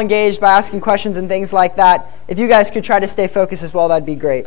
engaged by asking questions and things like that. If you guys could try to stay focused as well, that'd be great.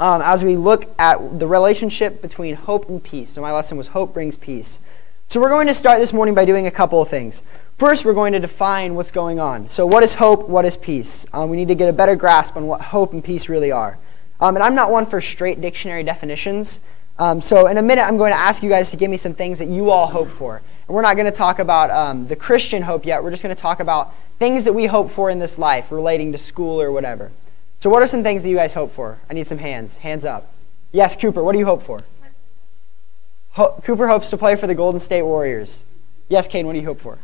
As we look at the relationship between hope and peace. So my lesson was hope brings peace. So we're going to start this morning by doing a couple of things. First, we're going to define what's going on. So what is hope? What is peace? We need to get a better grasp on what hope and peace really are. And I'm not one for straight dictionary definitions. So in a minute, I'm going to ask you guys to give me some things that you all hope for. And we're not going to talk about the Christian hope yet. We're just going to talk about things that we hope for in this life relating to school or whatever. So what are some things that you guys hope for? I need some hands. Hands up. Yes, Cooper, what do you hope for? Cooper hopes to play for the Golden State Warriors. Yes, Cayden, what do you hope for?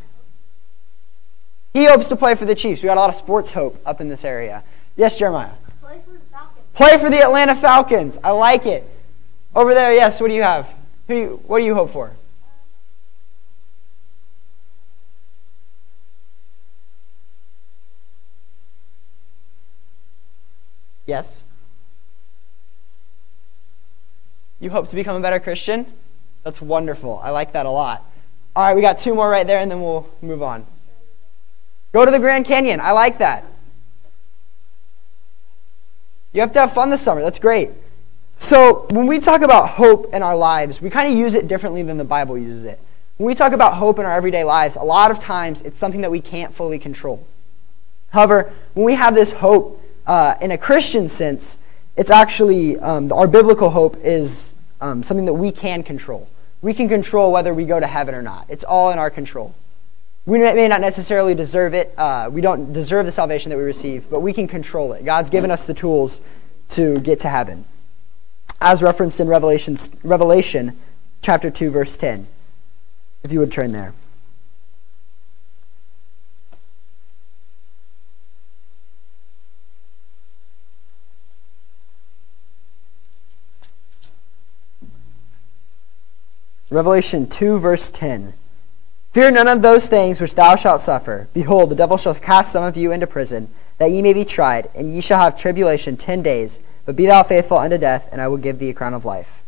He hopes to play for the Chiefs. We got a lot of sports hope up in this area. Yes, Jeremiah? Play for the Falcons. Play for the Atlanta Falcons. I like it. Over there, yes, what do you have? What do you hope for? Yes? You hope to become a better Christian? That's wonderful. I like that a lot. All right, we got two more right there, and then we'll move on. Go to the Grand Canyon. I like that. You have to have fun this summer. That's great. So when we talk about hope in our lives, we kind of use it differently than the Bible uses it. When we talk about hope in our everyday lives, a lot of times it's something that we can't fully control. However, when we have this hope in a Christian sense, it's actually, our biblical hope is something that we can control. We can control whether we go to heaven or not. It's all in our control. We may not necessarily deserve it. We don't deserve the salvation that we receive, but we can control it. God's given us the tools to get to heaven, as referenced in Revelation chapter 2, verse 10. If you would turn there. Revelation 2, verse 10. Fear none of those things which thou shalt suffer. Behold, the devil shall cast some of you into prison, that ye may be tried, and ye shall have tribulation 10 days. But be thou faithful unto death, and I will give thee a crown of life.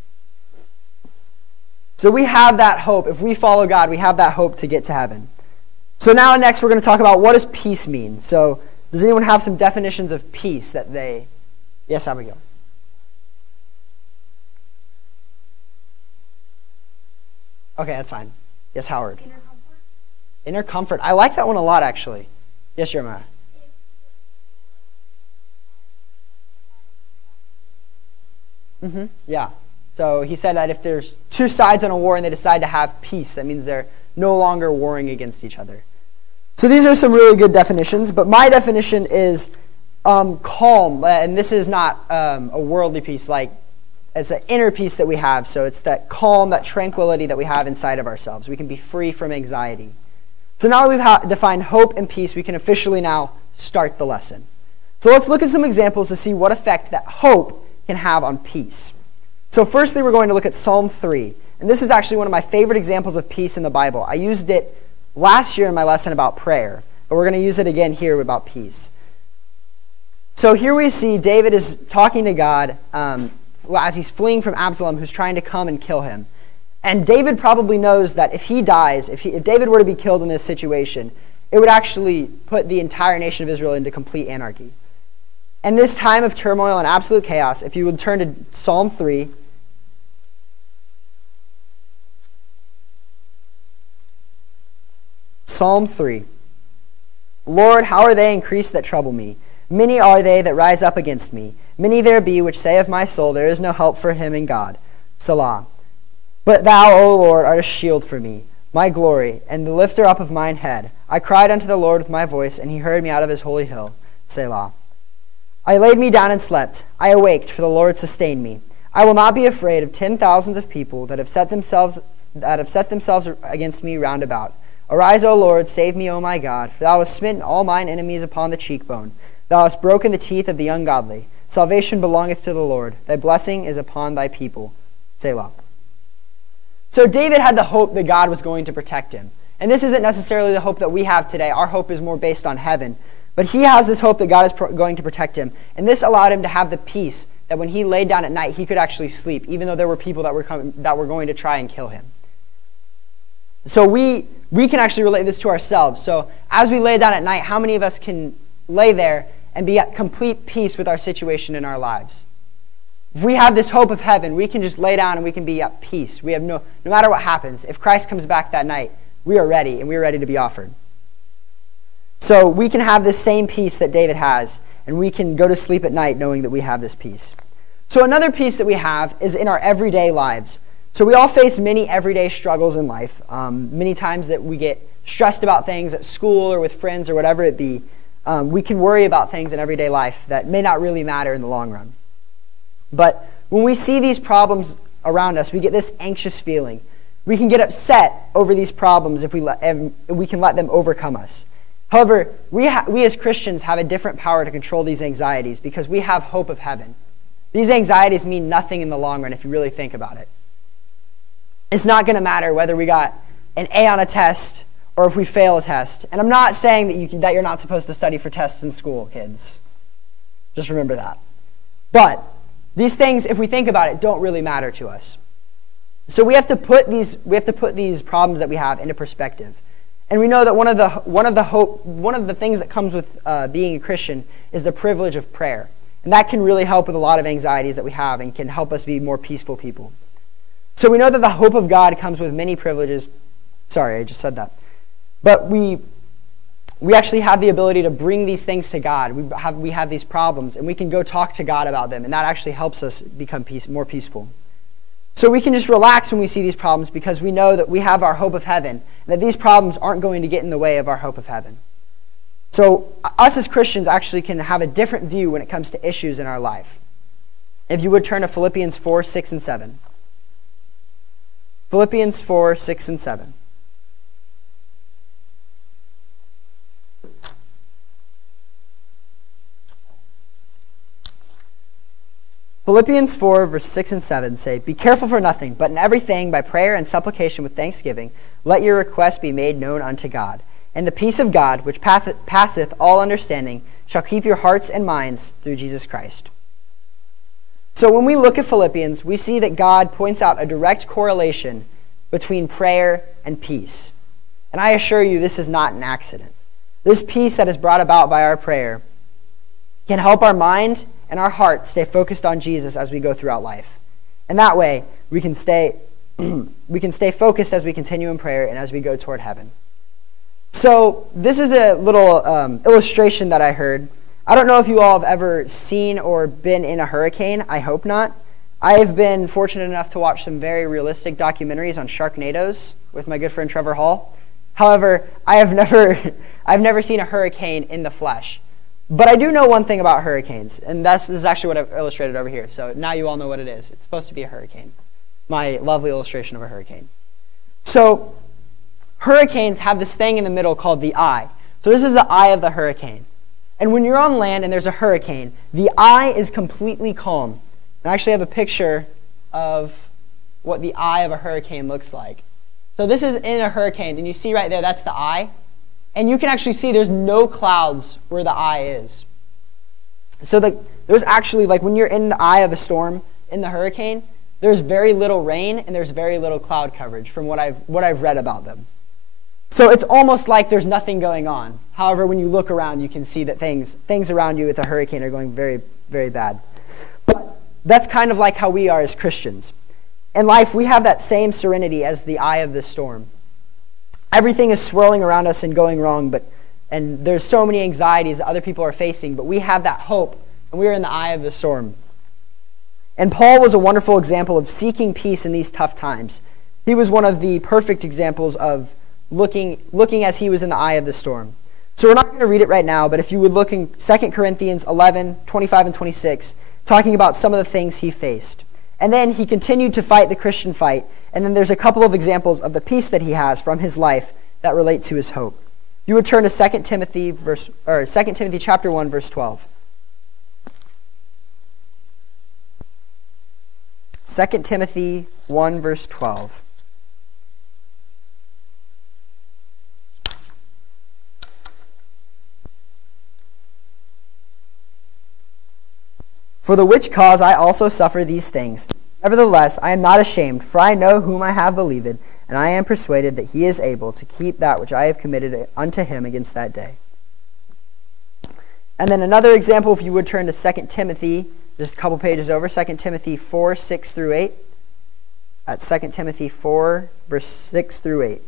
So we have that hope. If we follow God, we have that hope to get to heaven. So now next we're going to talk about what does peace mean. So does anyone have some definitions of peace that they... Yes, Abigail. Okay, that's fine. Yes, Howard. Inner comfort. Inner comfort. I like that one a lot, actually. Yes, Jeremiah. Yeah. So he said that if there's two sides on a war and they decide to have peace, that means they're no longer warring against each other. So these are some really good definitions, but my definition is calm. And this is not a worldly peace, like it's an inner peace that we have. So it's that calm, that tranquility that we have inside of ourselves. We can be free from anxiety. So now that we've defined hope and peace, we can officially now start the lesson. So let's look at some examples to see what effect that hope can have on peace. So firstly, we're going to look at Psalm 3. And this is actually one of my favorite examples of peace in the Bible. I used it last year in my lesson about prayer, but we're going to use it again here about peace. So here we see David is talking to God as he's fleeing from Absalom, who's trying to come and kill him. And David probably knows that if he dies, if David were to be killed in this situation, it would actually put the entire nation of Israel into complete anarchy. In this time of turmoil and absolute chaos, if you would turn to Psalm 3. Psalm 3. Lord, how are they increased that trouble me? Many are they that rise up against me. Many there be which say of my soul, there is no help for him in God. Selah. But thou, O Lord, art a shield for me, my glory, and the lifter up of mine head. I cried unto the Lord with my voice, and he heard me out of his holy hill. Selah. I laid me down and slept. I awaked, for the Lord sustained me. I will not be afraid of 10,000s of people that have set themselves against me round about. Arise, O Lord, save me, O my God, for thou hast smitten all mine enemies upon the cheekbone. Thou hast broken the teeth of the ungodly. Salvation belongeth to the Lord. Thy blessing is upon thy people. Selah. So David had the hope that God was going to protect him. And this isn't necessarily the hope that we have today. Our hope is more based on heaven. But he has this hope that God is going to protect him. And this allowed him to have the peace that when he laid down at night, he could actually sleep, even though there were people that were going to try and kill him. So we can actually relate this to ourselves. So as we lay down at night, how many of us can lay there and be at complete peace with our situation in our lives? If we have this hope of heaven, we can just lay down and we can be at peace. We have no matter what happens, if Christ comes back that night, we are ready and we are ready to be offered. So we can have this same peace that David has, and we can go to sleep at night knowing that we have this peace. So another peace that we have is in our everyday lives. So we all face many everyday struggles in life. Many times that we get stressed about things at school or with friends or whatever it be. We can worry about things in everyday life that may not really matter in the long run. But when we see these problems around us, we get this anxious feeling. We can get upset over these problems if we can let them overcome us. However, we as Christians have a different power to control these anxieties because we have hope of heaven. These anxieties mean nothing in the long run if you really think about it. It's not going to matter whether we got an A on a test or if we fail a test. And I'm not saying that you're not supposed to study for tests in school, kids. Just remember that. But these things, if we think about it, don't really matter to us. So we have to put these problems that we have into perspective. And we know that one of the things that comes with being a Christian is the privilege of prayer. And that can really help with a lot of anxieties that we have and can help us be more peaceful people. So we know that the hope of God comes with many privileges. Sorry, I just said that. But we actually have the ability to bring these things to God. We have these problems, and we can go talk to God about them, and that actually helps us become more peaceful. So we can just relax when we see these problems because we know that we have our hope of heaven, and that these problems aren't going to get in the way of our hope of heaven. So us as Christians actually can have a different view when it comes to issues in our life. If you would turn to Philippians 4, 6, and 7. Philippians 4, 6, and 7. Philippians 4, verse 6 and 7 say, "Be careful for nothing, but in everything, by prayer and supplication with thanksgiving, let your requests be made known unto God. And the peace of God, which passeth all understanding, shall keep your hearts and minds through Jesus Christ." So when we look at Philippians, we see that God points out a direct correlation between prayer and peace. And I assure you, this is not an accident. This peace that is brought about by our prayer can help our mind and our heart stay focused on Jesus as we go throughout life. And that way, we can stay focused as we continue in prayer and as we go toward heaven. So this is a little illustration that I heard. I don't know if you all have ever seen or been in a hurricane. I hope not. I have been fortunate enough to watch some very realistic documentaries on sharknadoes with my good friend Trevor Hall. However, I've never seen a hurricane in the flesh. But I do know one thing about hurricanes, and this is actually what I've illustrated over here. So now you all know what it is. It's supposed to be a hurricane. My lovely illustration of a hurricane. So hurricanes have this thing in the middle called the eye. So this is the eye of the hurricane. And when you're on land and there's a hurricane, the eye is completely calm. And I actually have a picture of what the eye of a hurricane looks like. So this is in a hurricane, and you see right there, that's the eye. And you can actually see there's no clouds where the eye is. So there's actually, like when you're in the eye of a storm in the hurricane, there's very little rain and there's very little cloud coverage from what I've read about them. So it's almost like there's nothing going on. However, when you look around, you can see that things around you with a hurricane are going very, very bad. But that's kind of like how we are as Christians. In life, we have that same serenity as the eye of the storm. Everything is swirling around us and going wrong, and there's so many anxieties that other people are facing, but we have that hope, and we are in the eye of the storm. And Paul was a wonderful example of seeking peace in these tough times. He was one of the perfect examples of looking as he was in the eye of the storm. So we're not going to read it right now, but if you would look in 2 Corinthians 11, 25 and 26, talking about some of the things he faced. And then he continued to fight the Christian fight. And then there's a couple of examples of the peace that he has from his life that relate to his hope. You would turn to 2 Timothy chapter 1, verse 12. 2 Timothy 1, verse 12. "For the which cause I also suffer these things, Nevertheless, I am not ashamed, for I know whom I have believed, and I am persuaded that he is able to keep that which I have committed unto him against that day. And then another example, if you would turn to 2 Timothy, just a couple pages over, 2 Timothy 4, 6 through 8. At 2 Timothy 4, verse 6 through 8.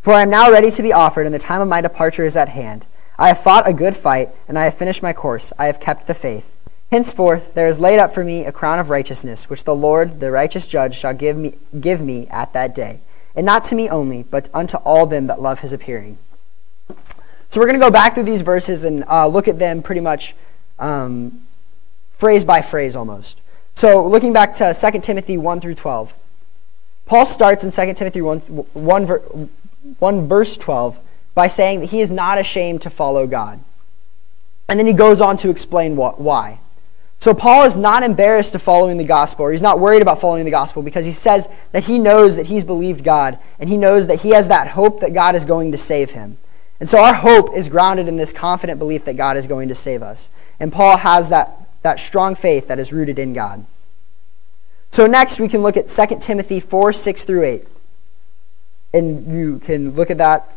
For I am now ready to be offered, and the time of my departure is at hand. I have fought a good fight, and I have finished my course. I have kept the faith. Henceforth there is laid up for me a crown of righteousness, which the Lord, the righteous judge, shall give me at that day. And not to me only, but unto all them that love his appearing. So we're going to go back through these verses and look at them pretty much phrase by phrase almost. So looking back to 2 Timothy 1 through 12. Paul starts in 2 Timothy 1 verse 12 by saying that he is not ashamed to follow God. And then he goes on to explain why. So Paul is not embarrassed of following the gospel, or he's not worried about following the gospel, because he says that he knows that he's believed God, and he knows that he has that hope that God is going to save him. And so our hope is grounded in this confident belief that God is going to save us. And Paul has that strong faith that is rooted in God. So next we can look at 2 Timothy 4, 6 through 8. And you can look at that.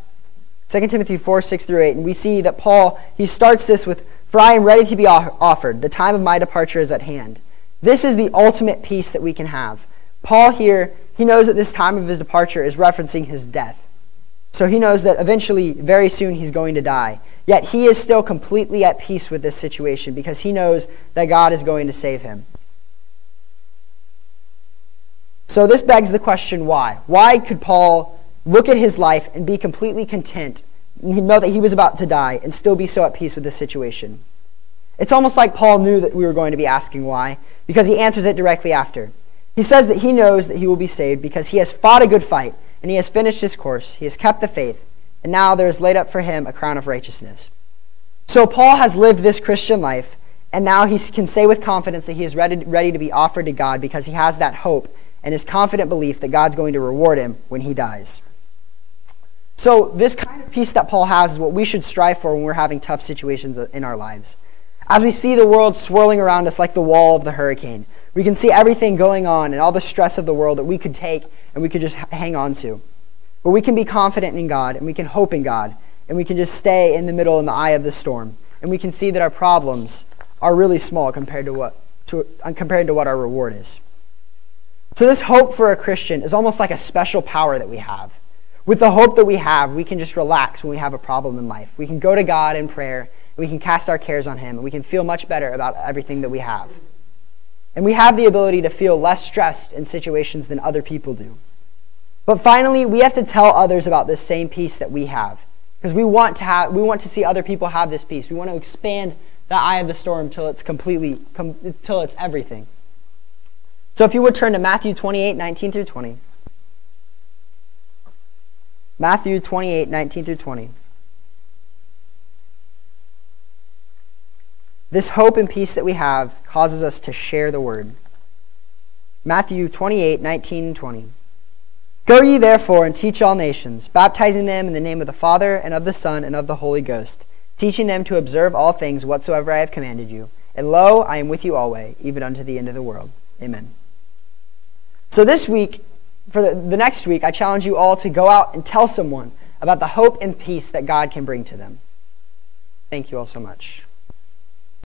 2 Timothy 4, 6 through 8. And we see that Paul, he starts this with, "For I am ready to be offered. The time of my departure is at hand." This is the ultimate peace that we can have. Paul here, he knows that this time of his departure is referencing his death. So he knows that eventually, very soon, he's going to die. Yet he is still completely at peace with this situation because he knows that God is going to save him. So this begs the question, why? Why could Paul look at his life and be completely content, and know that he was about to die, and still be so at peace with this situation? It's almost like Paul knew that we were going to be asking why, because he answers it directly after. He says that he knows that he will be saved because he has fought a good fight, and he has finished his course. He has kept the faith, and now there is laid up for him a crown of righteousness. So Paul has lived this Christian life, and now he can say with confidence that he is ready to be offered to God because he has that hope and his confident belief that God's going to reward him when he dies. So this kind of peace that Paul has is what we should strive for when we're having tough situations in our lives. As we see the world swirling around us like the wall of the hurricane, we can see everything going on and all the stress of the world that we could take and we could just hang on to. But we can be confident in God, and we can hope in God, and we can just stay in the middle in the eye of the storm. And we can see that our problems are really small compared to what our reward is. So this hope for a Christian is almost like a special power that we have. With the hope that we have, we can just relax when we have a problem in life. We can go to God in prayer, and we can cast our cares on him, and we can feel much better about everything that we have. And we have the ability to feel less stressed in situations than other people do. But finally, we have to tell others about this same peace that we have, because we want to see other people have this peace. We want to expand the eye of the storm till it's everything. So if you would turn to Matthew 28, 19 through 20. Matthew 28, 19 through 20. This hope and peace that we have causes us to share the word. Matthew 28, 19 and 20. "Go ye therefore and teach all nations, baptizing them in the name of the Father and of the Son and of the Holy Ghost, teaching them to observe all things whatsoever I have commanded you. And lo, I am with you always, even unto the end of the world." Amen. So this week, for the next week, I challenge you all to go out and tell someone about the hope and peace that God can bring to them. Thank you all so much.